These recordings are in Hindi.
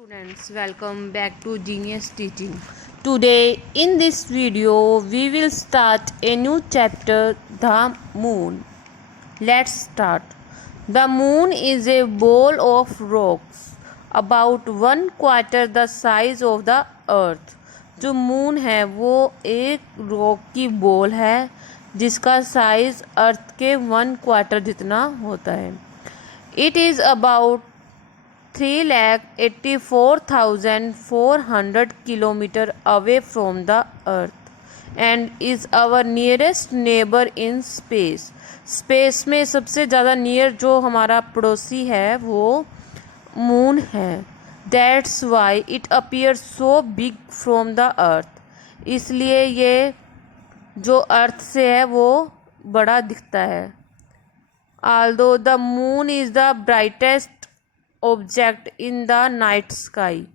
Students, welcome back to Genius Teaching. Today in this video we will start a new chapter, the moon. Let's start. The moon is a ball of rocks about 1/4 the size of the earth. जो मून है वो एक रॉक की बॉल है जिसका साइज अर्थ के 1/4 जितना होता है. It is about 3,84,400 kilometer away from the earth and is our nearest neighbor in space. Space में सबसे ज़्यादा नियर जो हमारा पड़ोसी है वो मून है. That's why it appears so big from the earth. इसलिए ये जो अर्थ से है वो बड़ा दिखता है. Although the moon is the brightest object in the night sky,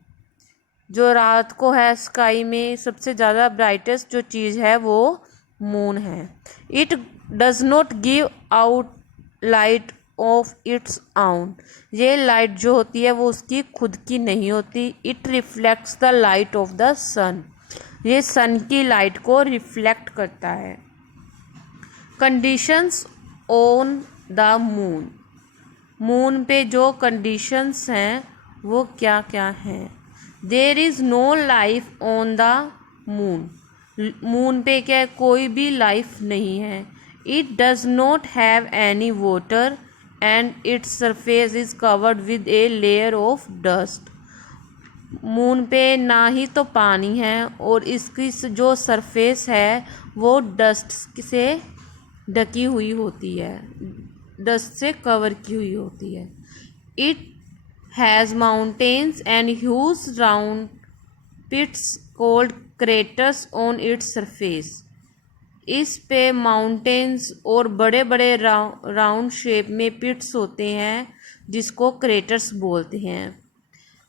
जो रात को है स्काई में सबसे ज़्यादा ब्राइटेस्ट जो चीज़ है वो मून है. It does not give out light of its आउन. ये लाइट जो होती है वो उसकी खुद की नहीं होती. It reflects the light of the sun. ये सन की लाइट को रिफ्लेक्ट करता है. Conditions on the moon. Moon पे जो कंडीशंस हैं वो क्या क्या हैं. There is no life on the moon. Moon पे क्या कोई भी लाइफ नहीं है. It does not have any water and its surface is covered with a layer of dust. Moon पे ना ही तो पानी है और इसकी जो सरफेस है वो डस्ट से ढकी हुई होती है, डस्ट से कवर की हुई होती है. It has mountains and huge round pits called craters on its surface. इस पे माउंटेन्स और बड़े बड़े राउंड शेप में पिट्स होते हैं जिसको क्रेटर्स बोलते हैं.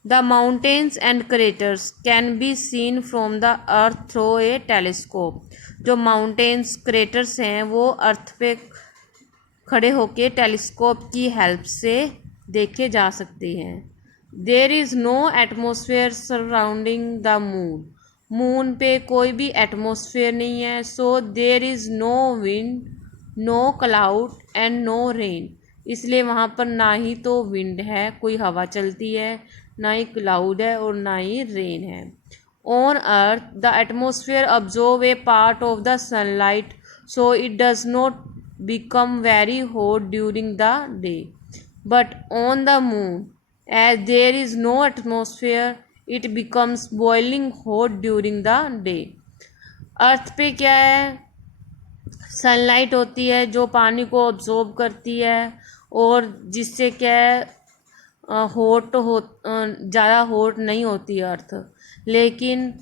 The mountains and craters can be seen from the earth through a telescope. जो माउंटेन्स क्रेटर्स हैं वो अर्थ पे खड़े होके टेलीस्कोप की हेल्प से देखे जा सकते हैं. There is no atmosphere surrounding the moon. Moon पे कोई भी एटमॉस्फेयर नहीं है. So there is no wind, no cloud and no rain. इसलिए वहाँ पर ना ही तो विंड है, कोई हवा चलती है, ना ही क्लाउड है और ना ही रेन है. On earth the atmosphere absorb A part of the sunlight so it does not become very hot during the day, but on the moon as there is no atmosphere it becomes boiling hot during the day. अर्थ पे क्या है, सनलाइट होती है जो पानी को ऑब्जॉर्ब करती है और जिससे क्या है ज़्यादा हॉट नहीं होती है अर्थ. लेकिन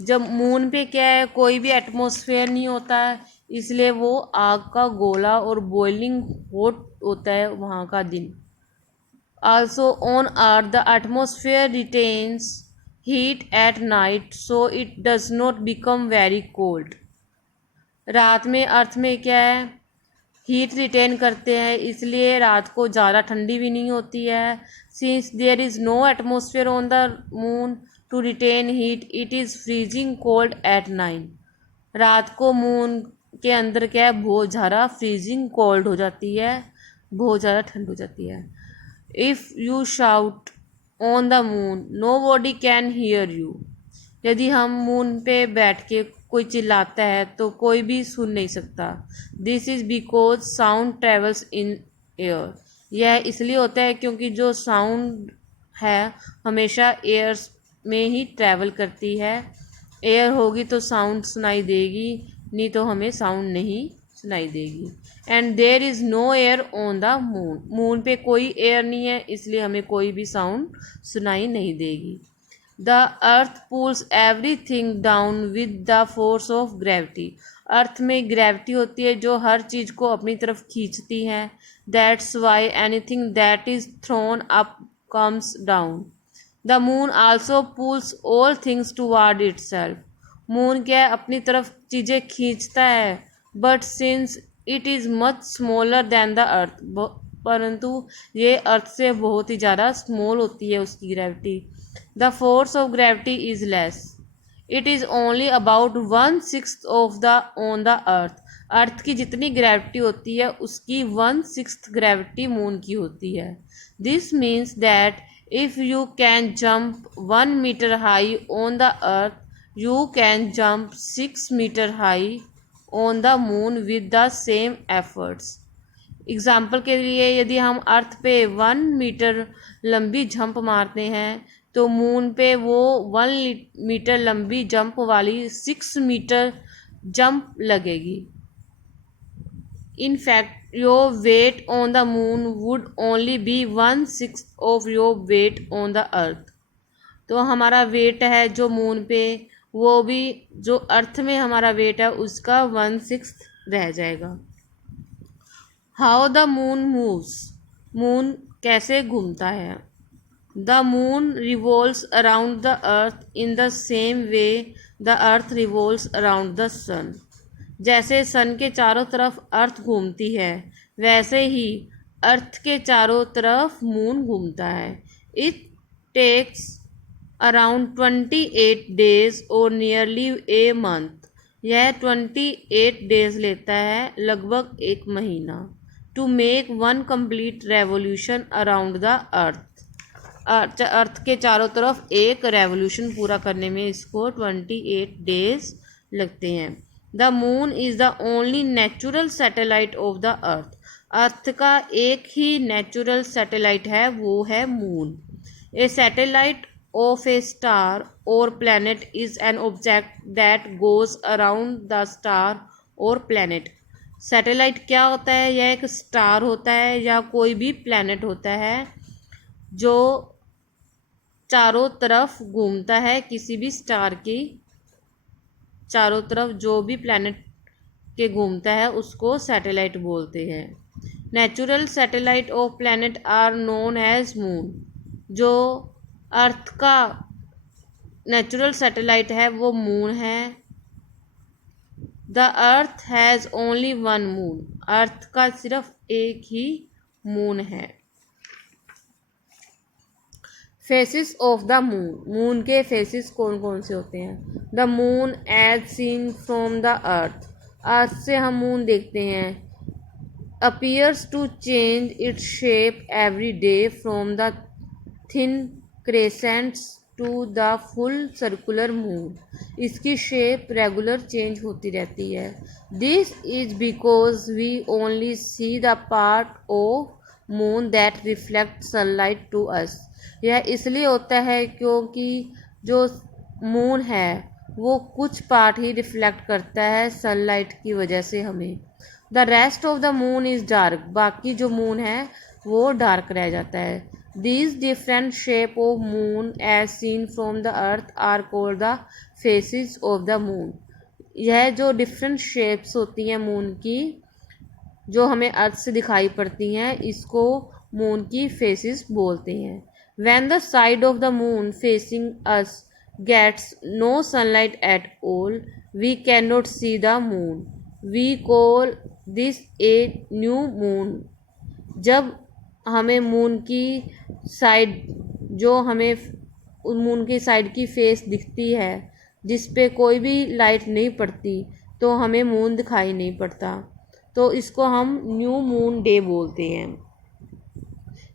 जब मून पे क्या है कोई भी एटमॉस्फेयर नहीं होता है इसलिए वो आग का गोला और बॉइलिंग हॉट होता है वहाँ का दिन. Also on earth the atmosphere retains heat at night so it does not become very cold. रात में अर्थ में क्या है हीट रिटेन करते हैं इसलिए रात को ज़्यादा ठंडी भी नहीं होती है. Since there is no atmosphere on the moon to retain heat it is freezing cold at night. रात को मून के अंदर क्या है बहुत ज़्यादा फ्रीजिंग कोल्ड हो जाती है, बहुत ज़्यादा ठंड हो जाती है. If you shout on the moon nobody can hear you. यदि हम मून पे बैठ के कोई चिल्लाता है तो कोई भी सुन नहीं सकता. This is because sound travels in air. यह इसलिए होता है क्योंकि जो साउंड है हमेशा एयर में ही ट्रैवल करती है. एयर होगी तो साउंड सुनाई देगी, नहीं तो हमें साउंड नहीं सुनाई देगी. And there is no air on the moon. Moon पे कोई एयर नहीं है इसलिए हमें कोई भी साउंड सुनाई नहीं देगी. The earth pulls everything down with the force of gravity. Earth में ग्रेविटी होती है जो हर चीज़ को अपनी तरफ खींचती है. That's why anything that is thrown up comes down. The moon also pulls all things toward itself. Moon क्या अपनी तरफ चीज़ें खींचता है but since it is much smaller than the earth. परंतु ये अर्थ से बहुत ही ज़्यादा स्मॉल होती है उसकी gravity. The force of gravity is less. It is only about 1/6 of the on the earth. अर्थ की जितनी ग्रेविटी होती है उसकी 1/6 ग्रेविटी मून की होती है. This means that if you can jump 1 meter high on the earth, you can jump 6 meter high on the moon with the same efforts. Example के लिए यदि हम अर्थ पे 1 मीटर लंबी जंप मारते हैं तो मून पे वो 1 मीटर लंबी जंप वाली 6 मीटर जंप लगेगी. In fact your weight on the moon would only be 1/6 of your weight on the earth. तो हमारा वेट है जो मून पे वो भी जो अर्थ में हमारा वेट है उसका 1/6 रह जाएगा. How the moon moves. Moon कैसे घूमता है. The moon revolves around the earth in the same way the earth revolves around the sun. जैसे सन के चारों तरफ अर्थ घूमती है वैसे ही अर्थ के चारों तरफ मून घूमता है. It takes around 28 days or nearly a month. यह 28 days लेता है लगभग 1 महीना. To make 1 complete revolution around the earth. Earth के चारों तरफ एक रेवोल्यूशन पूरा करने में इसको 28 days लगते हैं. The moon is the only natural satellite of the earth. Earth का एक ही नेचुरल सैटेलाइट है वो है moon. A satellite of a star or planet is an object that goes around the star or planet. Satellite क्या होता है. यह एक स्टार होता है या कोई भी प्लैनेट होता है जो चारों तरफ घूमता है. किसी भी स्टार की चारों तरफ जो भी प्लैनेट के घूमता है उसको सैटेलाइट बोलते हैं. Natural satellite of planet are known as moon. जो अर्थ का नेचुरल सैटेलाइट है वो मून है. The earth has only 1 moon. Earth का सिर्फ एक ही मून है. Phases of the moon. Moon के फेसिस कौन कौन से होते हैं. The moon as seen from the earth. Earth से हम मून देखते हैं. Appears to change its shape every day from the thin क्रेसेंट्स to the full circular moon. इसकी शेप रेगुलर चेंज होती रहती है. This is because we only see the part of moon that reflect sunlight to us. यह इसलिए होता है क्योंकि जो मून है वो कुछ पार्ट ही रिफ्लेक्ट करता है सनलाइट की वजह से हमें. The rest of the moon is dark. बाकी जो मून है वो डार्क रह जाता है. These different shape of moon as seen from the earth are called the faces of the moon. यह जो डिफरेंट शेप्स होती हैं मून की जो हमें अर्थ से दिखाई पड़ती हैं इसको मून की फेसेस बोलते हैं. When the side of the moon facing us gets no sunlight at all, we cannot see the moon. We call this a new moon. जब हमें मून की साइड जो हमें मून की साइड की फेस दिखती है जिस पे कोई भी लाइट नहीं पड़ती तो हमें मून दिखाई नहीं पड़ता तो इसको हम न्यू मून डे बोलते हैं.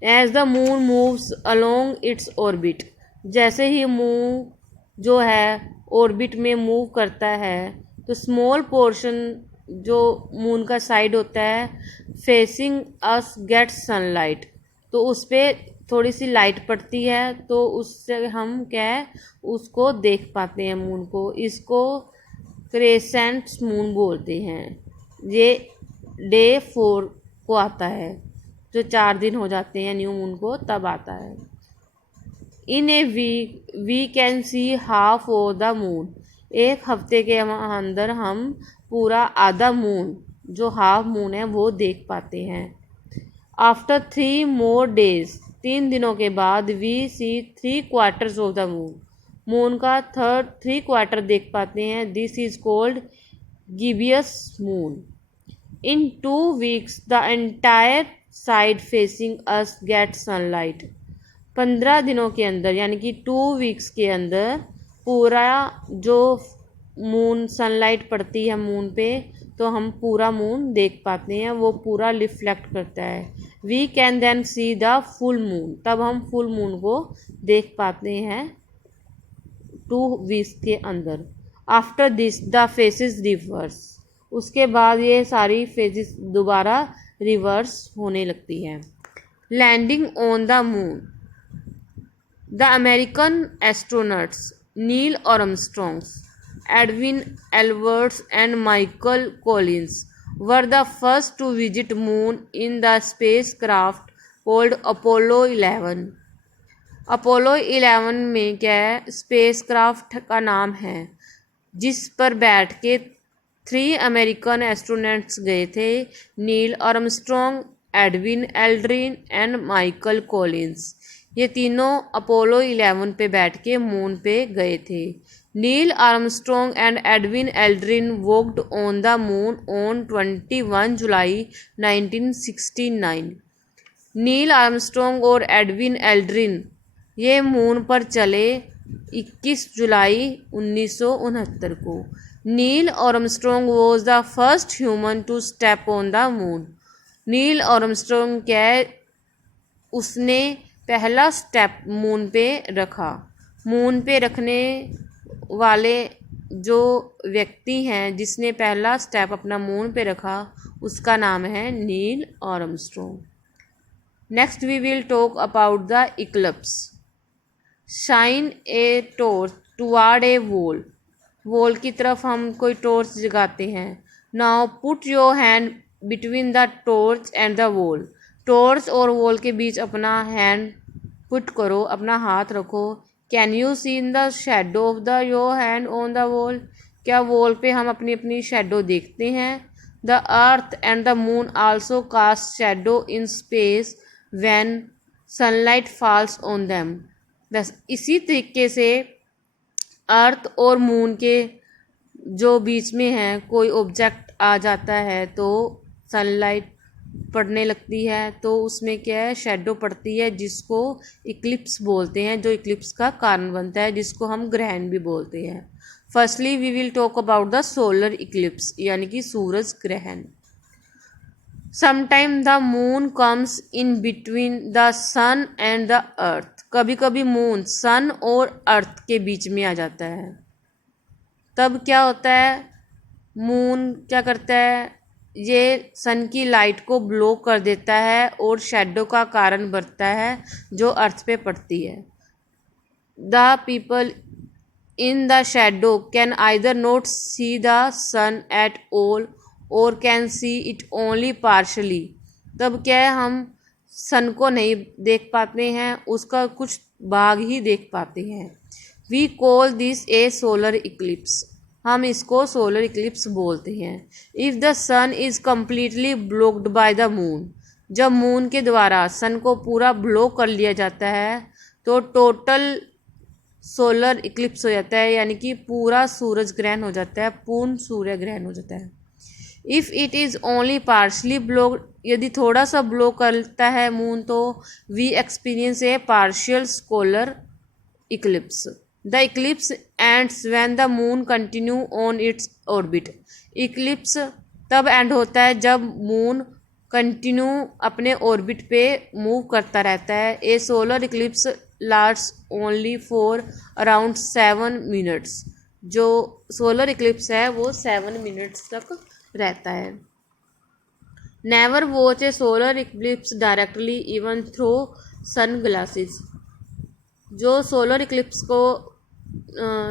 As the moon moves along its orbit. जैसे ही मून जो है ऑर्बिट में मूव करता है तो स्मॉल पोर्शन जो मून का साइड होता है फेसिंग अस गेट सनलाइट. तो उस पर थोड़ी सी लाइट पड़ती है तो उससे हम क्या उसको देख पाते हैं मून को. इसको क्रेसेंट मून बोलते हैं. ये डे 4 को आता है जो 4 दिन हो जाते हैं न्यू मून को तब आता है. In a week we can see half of the moon. एक हफ्ते के अंदर हम पूरा आधा मून जो हाफ मून है वो देख पाते हैं. आफ्टर 3 more days 3 दिनों के बाद we see 3/4 of the moon. Moon का 3/4 देख पाते हैं. This is called gibbous moon. In 2 weeks the entire side facing us get sunlight. 15 दिनों के अंदर यानी कि 2 वीक्स के अंदर पूरा जो मून सनलाइट पड़ती है मून पे तो हम पूरा मून देख पाते हैं, वो पूरा रिफ्लेक्ट करता है। We can then see the full moon, तब हम फुल मून को देख पाते हैं 2 वीक्स के अंदर। After this the faces reverse, उसके बाद ये सारी फेजेस दोबारा रिवर्स होने लगती हैं। Landing on the moon, the American astronauts Neil Armstrong, Edwin Alberts and Michael Collins were the first to visit moon in the spacecraft called Apollo 11। Apollo 11 में क्या है, स्पेसक्राफ्ट का नाम है जिस पर बैठ के 3 अमेरिकन एस्ट्रोनॉट्स गए थे, Neil Armstrong, Edwin Aldrin and Michael Collins. ये तीनों अपोलो 11 पे बैठ के मून पे गए थे। Neil Armstrong and Edwin Aldrin walked on the moon on 21 July 1969। Neil Armstrong और एडविन एल्ड्रिन ये मून पर चले 21 जुलाई 1969 को। Neil Armstrong was the first human to step on the moon. Neil Armstrong क्या है, उसने पहला स्टेप मून पे रखा। मून पे रखने वाले जो व्यक्ति हैं जिसने पहला स्टेप अपना मून पे रखा उसका नाम है Neil Armstrong. Next we will talk about the eclipse. Shine a torch toward a wall, wall की तरफ हम कोई टॉर्च जगाते हैं। Now put your hand between the torch and the wall, torch और वॉल के बीच अपना हैंड पुट करो, अपना हाथ रखो। Can you see in the shadow of the your hand on the wall, क्या वॉल पे हम अपनी अपनी शेडो देखते हैं। The earth and the moon also cast shadow in space when sunlight falls on them. बस इसी तरीके से अर्थ और मून के जो बीच में है कोई ऑब्जेक्ट आ जाता है तो सनलाइट पड़ने लगती है तो उसमें क्या है, शेडो पड़ती है जिसको इक्लिप्स बोलते हैं, जो इक्लिप्स का कारण बनता है, जिसको हम ग्रहण भी बोलते हैं। Firstly we will talk about the solar eclipse यानी कि सूरज ग्रहण। Sometime the moon comes in between the sun and the earth, कभी कभी मून सन और अर्थ के बीच में आ जाता है। तब क्या होता है, मून क्या करता है, ये सन की लाइट को ब्लॉक कर देता है और शेडो का कारण बनता है जो अर्थ पे पड़ती है। The people in the shadow can either not see the sun at all or can see it only partially. तब क्या है, हम सन को नहीं देख पाते हैं, उसका कुछ भाग ही देख पाते हैं। We call this a solar eclipse, हम इसको सोलर इक्लिप्स बोलते हैं। If the sun is completely blocked by the moon, जब मून के द्वारा सन को पूरा ब्लॉक कर लिया जाता है तो टोटल सोलर इक्लिप्स हो जाता है, यानी कि पूरा सूरज ग्रहण हो जाता है, पूर्ण सूर्य ग्रहण हो जाता है। If it is only partially blocked, यदि थोड़ा सा ब्लॉक करता है मून तो we experience a partial solar eclipse. The eclipse ends when the moon continue on its orbit, eclipse तब एंड होता है जब मून कंटिन्यू अपने ऑर्बिट पे मूव करता रहता है। A solar eclipse lasts only for around 7 minutes, जो सोलर इक्लिप्स है वो 7 मिनट्स तक रहता है। नेवर वॉच ए solar eclipse directly even through sunglasses, जो सोलर इक्लिप्स को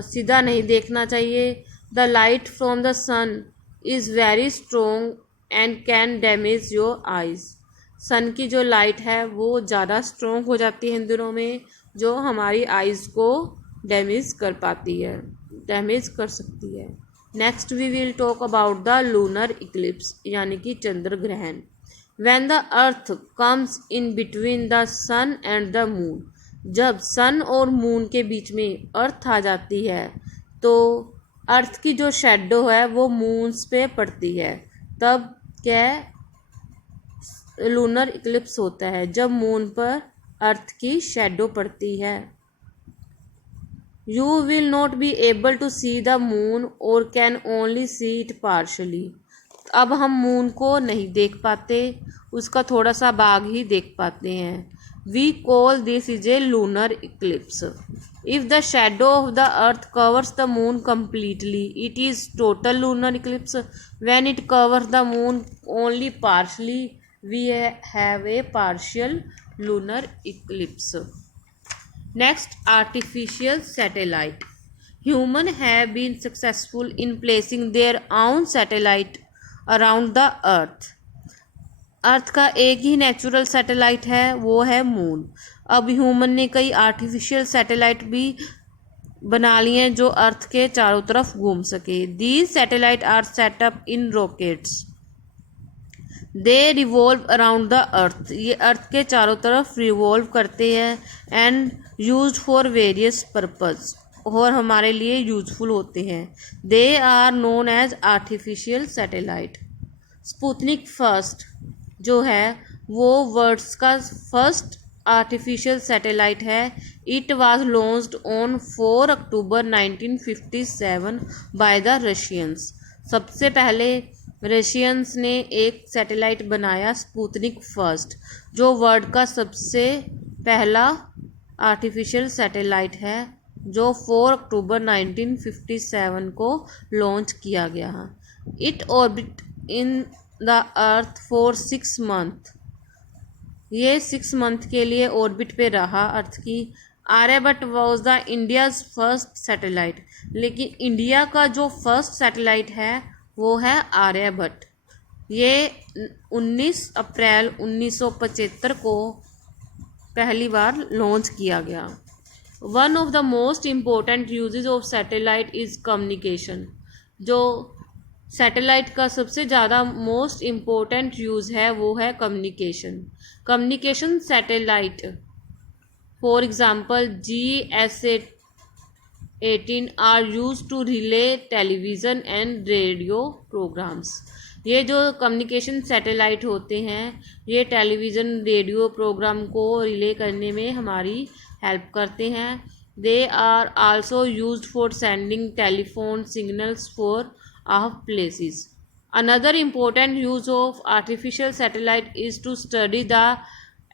सीधा नहीं देखना चाहिए। The light from the sun is very strong and can damage your eyes, sun की जो लाइट है वो ज़्यादा स्ट्रोंग हो जाती है इन दिनों में, जो हमारी आइज़ को डैमेज कर पाती है, डैमेज कर सकती है। Next we will talk about the lunar eclipse यानी कि चंद्र ग्रहण। When the earth comes in between the sun and the moon, जब सन और मून के बीच में अर्थ आ जाती है तो अर्थ की जो शेडो है वो मून्स पे पड़ती है, तब क्या है, लूनर इक्लिप्स होता है। जब मून पर अर्थ की शेडो पड़ती है। You will not be able to see the moon और can only see it partially. अब हम मून को नहीं देख पाते, उसका थोड़ा सा भाग ही देख पाते हैं। We call this is a lunar eclipse. If the shadow of the earth covers the moon completely, it is total lunar eclipse. When it covers the moon only partially, we have a partial lunar eclipse. Next, artificial satellite. Humans have been successful in placing their own satellite around the earth. अर्थ का एक ही नेचुरल सैटेलाइट है, वो है मून। अब ह्यूमन ने कई आर्टिफिशियल सैटेलाइट भी बना लिए हैं जो अर्थ के चारों तरफ घूम सके। These satellite are setup in rockets. They revolve around the earth. ये अर्थ के चारों तरफ रिवॉल्व करते हैं। And used for various purpose, और हमारे लिए यूजफुल होते हैं। They are known as artificial satellite. Sputnik first जो है वो वर्ल्ड्स का फर्स्ट आर्टिफिशियल सैटेलाइट है। It was launched on 4 October 1957 by the Russians. सबसे पहले रशियंस ने एक सैटेलाइट बनाया, स्पुतनिक फर्स्ट, जो वर्ल्ड का सबसे पहला आर्टिफिशियल सैटेलाइट है, जो 4 अक्टूबर 1957 को लॉन्च किया गया। It orbit in the earth for 6 month. ये 6 मंथ के लिए ऑर्बिट पे रहा अर्थ की। Aryabhata was the India's first satellite. लेकिन इंडिया का जो फर्स्ट सैटेलाइट है वो है आर्यभट्ट। ये 19 अप्रैल 1975 को पहली बार लॉन्च किया गया। One of the most important uses of satellite is communication. जो सैटेलाइट का सबसे ज़्यादा मोस्ट इम्पोर्टेंट यूज़ है वो है communication. Communication satellite for example GSA-18 are use to relay television and radio programs. ये जो कम्युनिकेशन सैटेलाइट होते हैं ये टेलीविज़न रेडियो प्रोग्राम को रिले करने में हमारी हेल्प करते हैं। They are also used for sending telephone signals for of places. Another important use of artificial satellite is to study the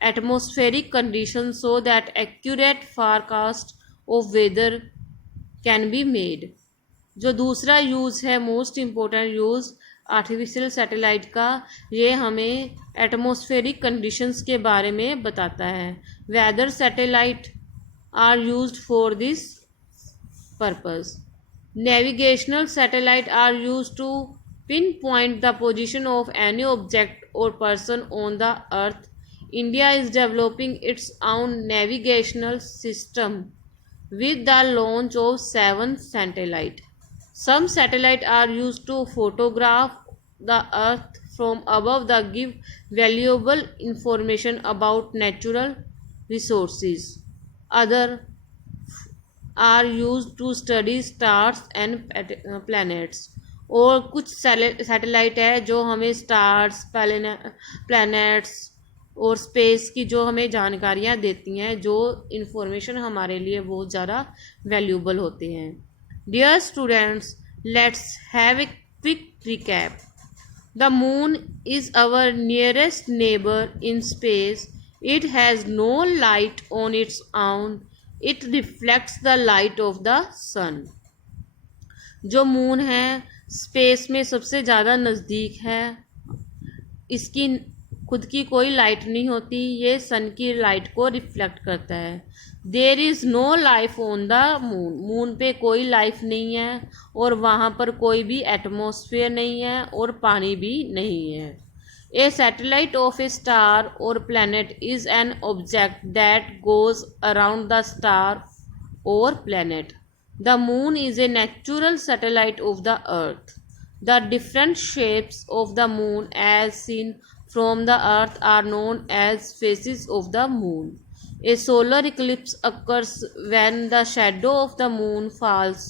atmospheric conditions so that accurate forecast of weather can be made. जो दूसरा यूज़ है, most important use artificial satellite का, ये हमें एटमॉस्फेरिक कंडीशंस के बारे में बताता है। Weather satellite are used for this purpose. Navigational satellites are used to pinpoint the position of any object or person on the earth. India is developing its own navigational system with the launch of 7 satellites. Some satellites are used to photograph the earth from above that give valuable information about natural resources. Other are use to study stars and planets. और कुछ सैटेलाइट है जो हमें स्टार्स, प्लैनेट्स और स्पेस की जो हमें जानकारियाँ देती हैं, जो इन्फॉर्मेशन हमारे लिए बहुत ज़्यादा वैल्यूबल होते हैं। Dear students, let's have a quick recap. The moon is our nearest neighbour in space. It has no light on its own. It reflects the light of the sun. जो मून है स्पेस में सबसे ज़्यादा नज़दीक है, इसकी खुद की कोई लाइट नहीं होती, ये सन की लाइट को रिफ्लेक्ट करता है। There is no life on the moon. Moon पे कोई लाइफ नहीं है और वहाँ पर कोई भी एटमॉस्फेयर नहीं है और पानी भी नहीं है। A satellite of a star or planet is an object that goes around the star or planet. The moon is a natural satellite of the earth. The different shapes of the moon as seen from the earth are known as phases of the moon. A solar eclipse occurs when the shadow of the moon falls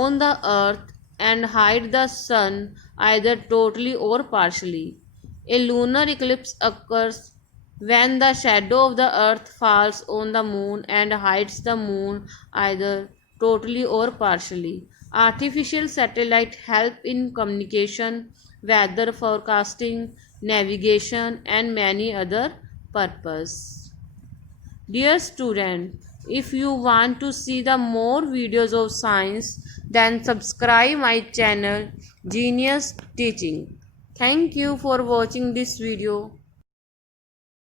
on the earth and hides the sun either totally or partially. A lunar eclipse occurs when the shadow of the earth falls on the moon and hides the moon either totally or partially. Artificial satellite help in communication, weather forecasting, navigation and many other purposes. Dear student, if you want to see the more videos of science, then subscribe my channel Genius Teaching. Thank you for watching this video.